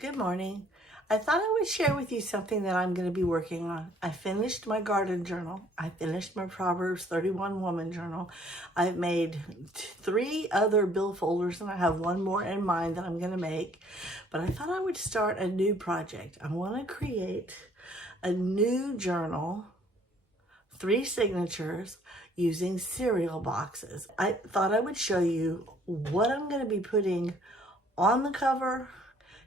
Good morning. I thought I would share with you something that I'm going to be working on. I finished my garden journal. I finished my Proverbs 31 woman journal. I've made 3 other bill folders and I have one more in mind that I'm going to make. But I thought I would start a new project. I want to create a new journal, 3 signatures using cereal boxes. I thought I would show you what I'm going to be putting on the cover,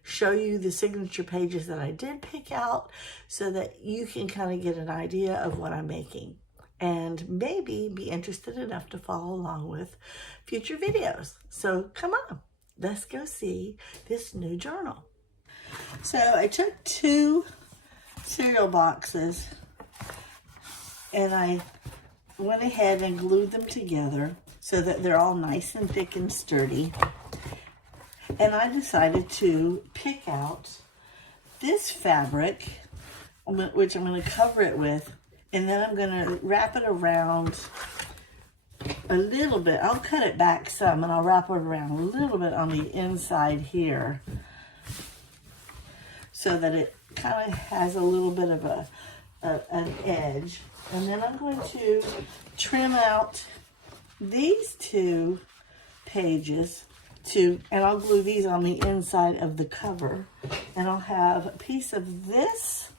show you the signature pages that I did pick out so that you can kind of get an idea of what I'm making and maybe be interested enough to follow along with future videos. So come on, let's go see this new journal. So I took 2 cereal boxes and I went ahead and glued them together so that they're all nice and thick and sturdy. And I decided to pick out this fabric, which I'm going to cover it with, and then I'm going to wrap it around a little bit. I'll cut it back some, and I'll wrap it around a little bit on the inside here so that it kind of has a little bit of an edge. And then I'm going to trim out these 2 pages and I'll glue these on the inside of the cover, and I'll have a piece of this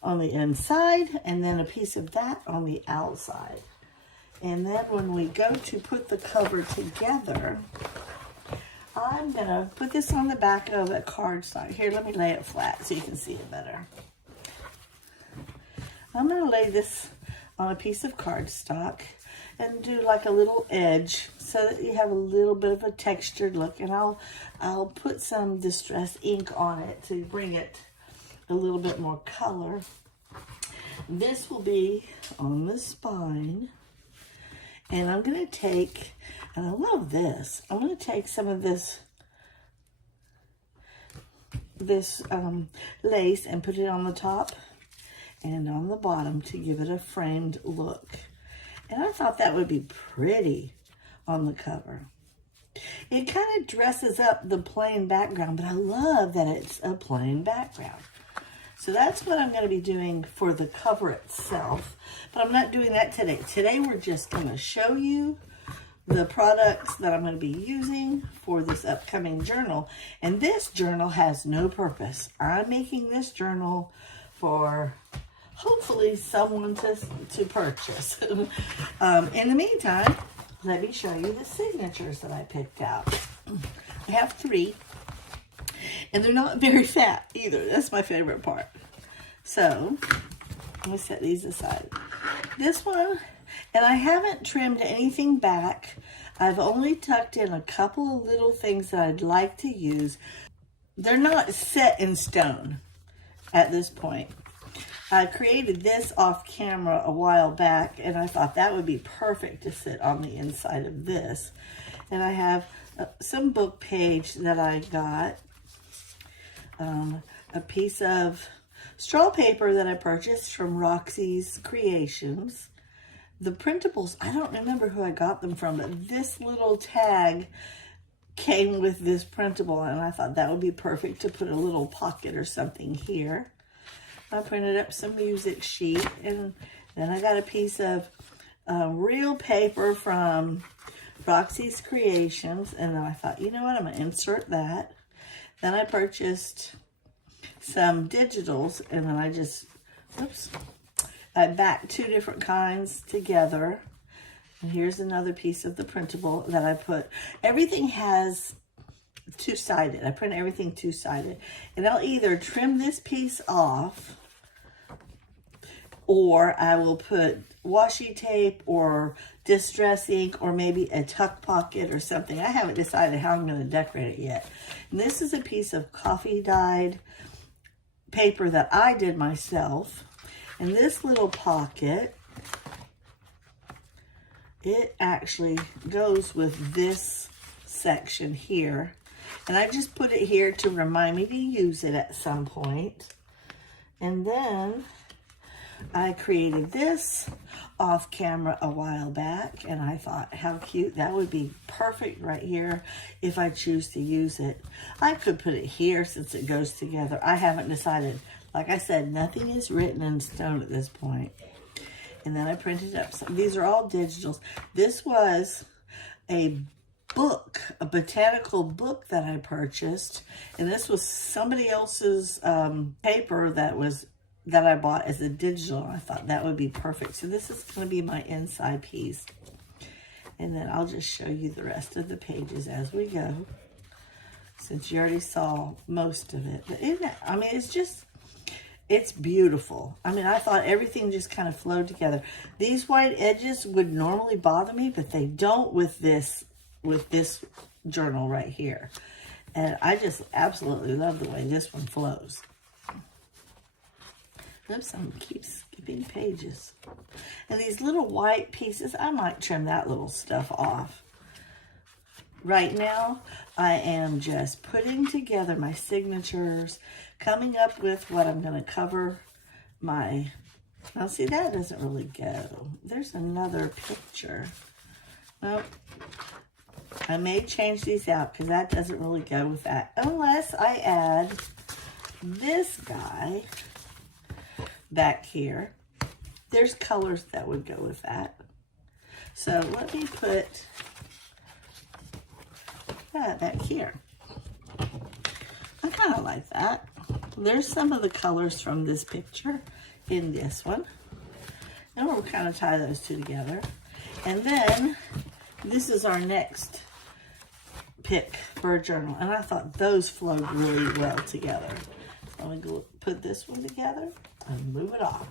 on the inside and then a piece of that on the outside. And then when we go to put the cover together, I'm gonna put this on the back of a cardstock. Here, let me lay it flat so you can see it better. I'm gonna lay this on a piece of cardstock and do like a little edge so that you have a little bit of a textured look. And I'll put some Distress ink on it to bring it a little bit more color. This will be on the spine. And I'm gonna take, and I love this, I'm gonna take some of this lace and put it on the top and on the bottom to give it a framed look. And I thought that would be pretty on the cover. It kind of dresses up the plain background, but I love that it's a plain background. So that's what I'm going to be doing for the cover itself. But I'm not doing that today. Today we're just going to show you the products that I'm going to be using for this upcoming journal. And this journal has no purpose. I'm making this journal for hopefully someone to purchase. In the meantime, let me show you the signatures that I picked out. I have 3, and they're not very fat either. That's my favorite part. So, I'm going to set these aside. This one, and I haven't trimmed anything back. I've only tucked in a couple of little things that I'd like to use. They're not set in stone at this point. I created this off camera a while back, and I thought that would be perfect to sit on the inside of this. And I have some book page that I got, a piece of straw paper that I purchased from Roxy's Creations. The printables, I don't remember who I got them from, but this little tag came with this printable, and I thought that would be perfect to put a little pocket or something here. I printed up some music sheet, and then I got a piece of real paper from Roxy's Creations, and then I thought, you know what, I'm going to insert that. Then I purchased some digitals, and then I backed 2 different kinds together. And here's another piece of the printable that I put. Everything has 2-sided. I print everything 2-sided. And I'll either trim this piece off, or I will put washi tape or Distress ink or maybe a tuck pocket or something. I haven't decided how I'm going to decorate it yet. And this is a piece of coffee dyed paper that I did myself. And this little pocket, it actually goes with this section here. And I just put it here to remind me to use it at some point. And then I created this off camera a while back, and I thought how cute that would be. Perfect right here if I choose to use it. I could put it here since it goes together. I haven't decided. Like I said, nothing is written in stone at this point. And then I printed up some. These are all digitals. This was a book, a botanical book that I purchased, and this was somebody else's paper that I bought as a digital. I thought that would be perfect. So this is going to be my inside piece, and then I'll just show you the rest of the pages as we go, since you already saw most of it. But isn't it, I mean, it's beautiful. I mean, I thought everything just kind of flowed together. These white edges would normally bother me, but they don't with this journal right here. And I just absolutely love the way this one flows. Oops, I'm keep skipping pages. And these little white pieces, I might trim that little stuff off. Right now, I am just putting together my signatures, coming up with what I'm going to cover my... Now, see, that doesn't really go. There's another picture. Nope. I may change these out because that doesn't really go with that. Unless I add this guy back here. There's colors that would go with that. So let me put that back here. I kind of like that. There's some of the colors from this picture in this one. And we'll kind of tie those two together. And then this is our next pick bird journal. And I thought those flowed really well together. So I'm going to go put this one together and move it off.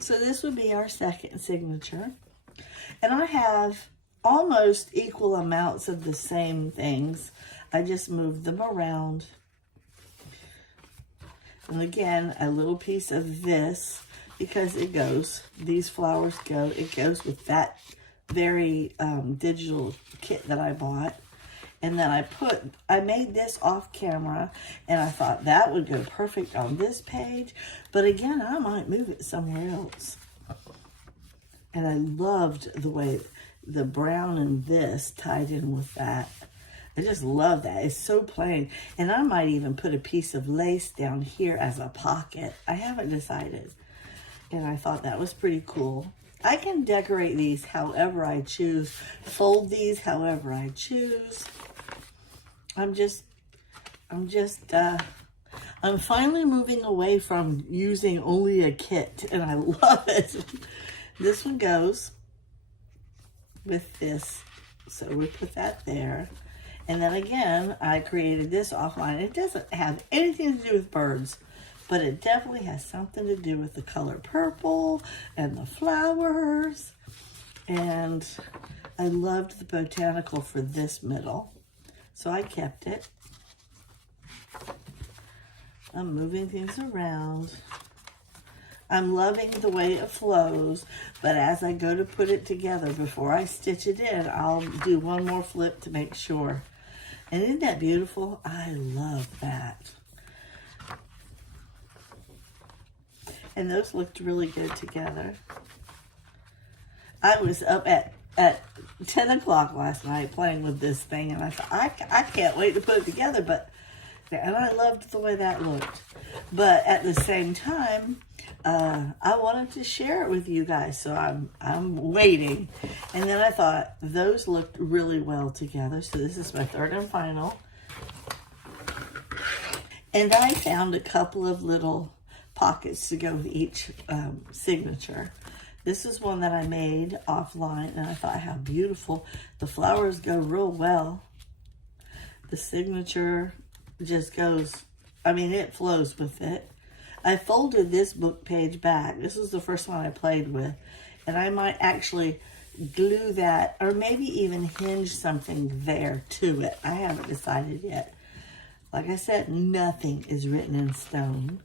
So this would be our second signature. And I have almost equal amounts of the same things. I just moved them around. And again, a little piece of this, because it goes, these flowers go, it goes with that very digital kit that I bought. And then I made this off camera, and I thought that would go perfect on this page. But again, I might move it somewhere else. And I loved the way the brown and this tied in with that. I just love that. It's so plain. And I might even put a piece of lace down here as a pocket. I haven't decided. And I thought that was pretty cool. I can decorate these however I choose, fold these however I choose. I'm finally moving away from using only a kit, and I love it. This one goes with this, so we put that there. And then again, I created this offline. It doesn't have anything to do with birds, but it definitely has something to do with the color purple and the flowers. And I loved the botanical for this middle, so I kept it. I'm moving things around. I'm loving the way it flows, but as I go to put it together, before I stitch it in, I'll do one more flip to make sure. And isn't that beautiful? I love that. And those looked really good together. I was up at 10 o'clock last night playing with this thing, and I thought, I can't wait to put it together, and I loved the way that looked. But at the same time, I wanted to share it with you guys, so I'm waiting. And then I thought those looked really well together. So this is my third and final. And I found a couple of little pockets to go with each signature. This is one that I made offline, and I thought how beautiful. The flowers go real well. The signature just goes, I mean, it flows with it. I folded this book page back. This is the first one I played with. And I might actually glue that, or maybe even hinge something there to it. I haven't decided yet. Like I said, nothing is written in stone.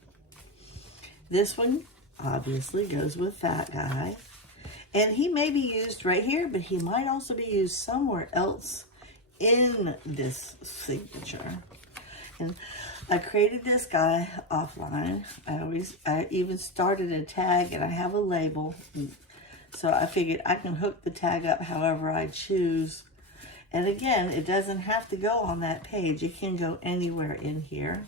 This one obviously goes with that guy. And he may be used right here, but he might also be used somewhere else in this signature. And I created this guy offline. I even started a tag, and I have a label. So I figured I can hook the tag up however I choose. And again, it doesn't have to go on that page. It can go anywhere in here.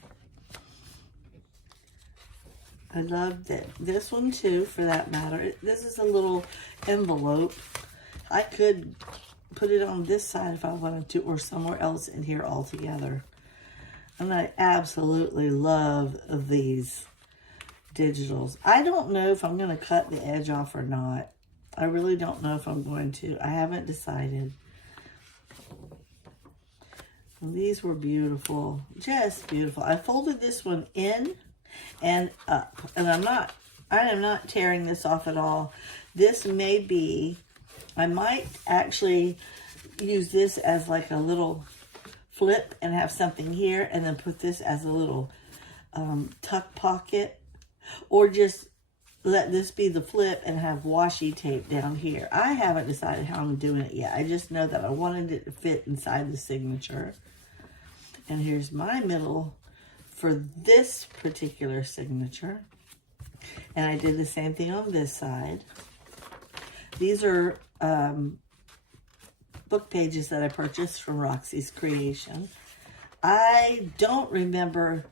I love this one too, for that matter. This is a little envelope. I could put it on this side if I wanted to, or somewhere else in here altogether. And I absolutely love these digitals. I don't know if I'm going to cut the edge off or not. I really don't know if I'm going to. I haven't decided. And these were beautiful, just beautiful. I folded this one in and up, and I am not tearing this off at all. This may be, I might actually use this as like a little flip and have something here, and then put this as a little tuck pocket, or just let this be the flip and have washi tape down here. I haven't decided how I'm doing it yet. I just know that I wanted it to fit inside the signature. And here's my middle for this particular signature. And I did the same thing on this side. These are book pages that I purchased from Roxy's Creation. I don't remember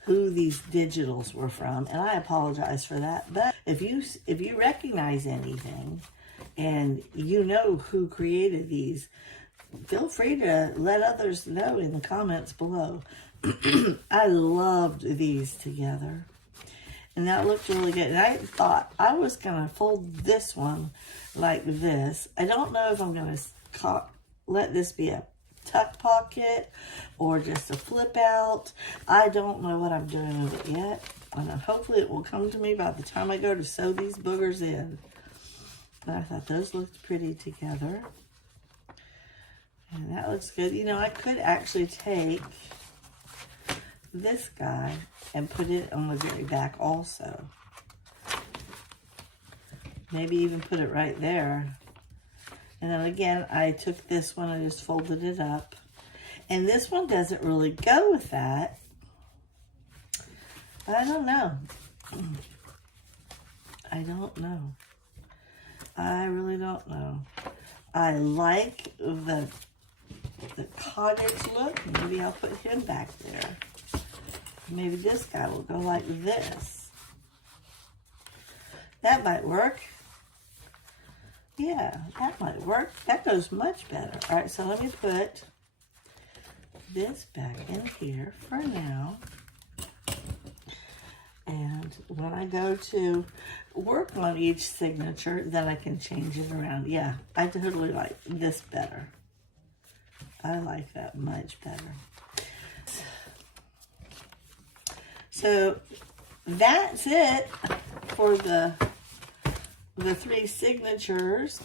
who these digitals were from, and I apologize for that. But if you recognize anything and you know who created these, feel free to let others know in the comments below. I loved these together, and that looked really good. And I thought I was gonna fold this one like this. I don't know if I'm gonna let this be a tuck pocket or just a flip out. I don't know what I'm doing with it yet, and hopefully it will come to me by the time I go to sew these boogers in. But I thought those looked pretty together, and that looks good. You know, I could actually take this guy and put it on the very back also. Maybe even put it right there. And then again, I took this one, I just folded it up. And this one doesn't really go with that. I don't know. I don't know. I really don't know. I like the cottage look. Maybe I'll put him back there. Maybe this guy will go like this. That might work. Yeah, that might work. That goes much better. All right, so let me put this back in here for now. And when I go to work on each signature, then I can change it around. Yeah, I totally like this better. I like that much better. So that's it for the three signatures.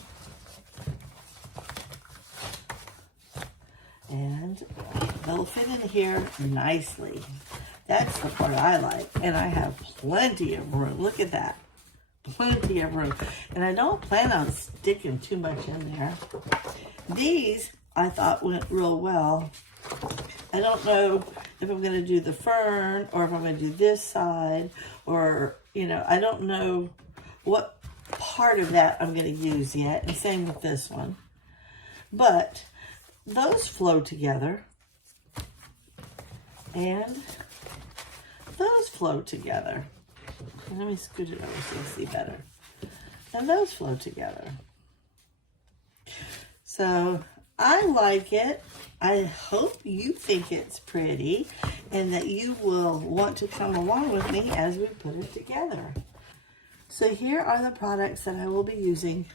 And they'll fit in here nicely. That's the part I like. And I have plenty of room. Look at that. Plenty of room. And I don't plan on sticking too much in there. These, I thought, went real well. I don't know if I'm going to do the fern, or if I'm going to do this side, or, you know, I don't know what part of that I'm going to use yet. And same with this one. But those flow together. And those flow together. Let me scoot it over so you see better. And those flow together. So I like it. I hope you think it's pretty and that you will want to come along with me as we put it together. So here are the products that I will be using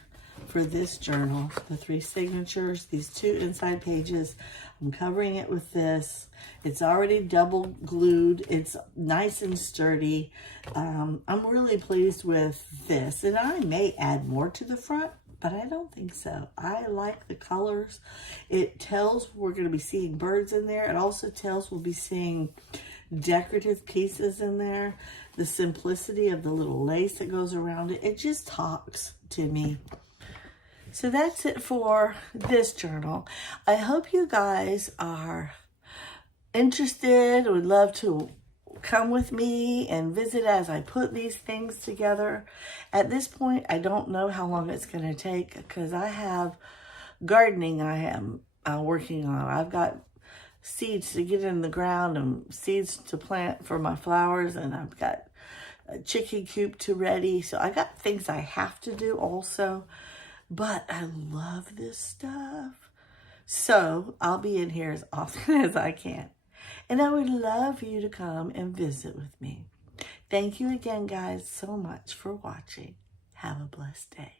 for this journal. The three signatures, these two inside pages. I'm covering it with this. It's already double glued. It's nice and sturdy. I'm really pleased with this. And I may add more to the front, but I don't think so. I like the colors. It tells we're going to be seeing birds in there. It also tells we'll be seeing decorative pieces in there. The simplicity of the little lace that goes around it. It just talks to me. So that's it for this journal. I hope you guys are interested, would love to come with me and visit as I put these things together. At this point, I don't know how long it's going to take because I have gardening I am working on. I've got seeds to get in the ground and seeds to plant for my flowers, and I've got a chicken coop to ready. So I got things I have to do also, but I love this stuff. So I'll be in here as often as I can. And I would love you to come and visit with me. Thank you again, guys, so much for watching. Have a blessed day.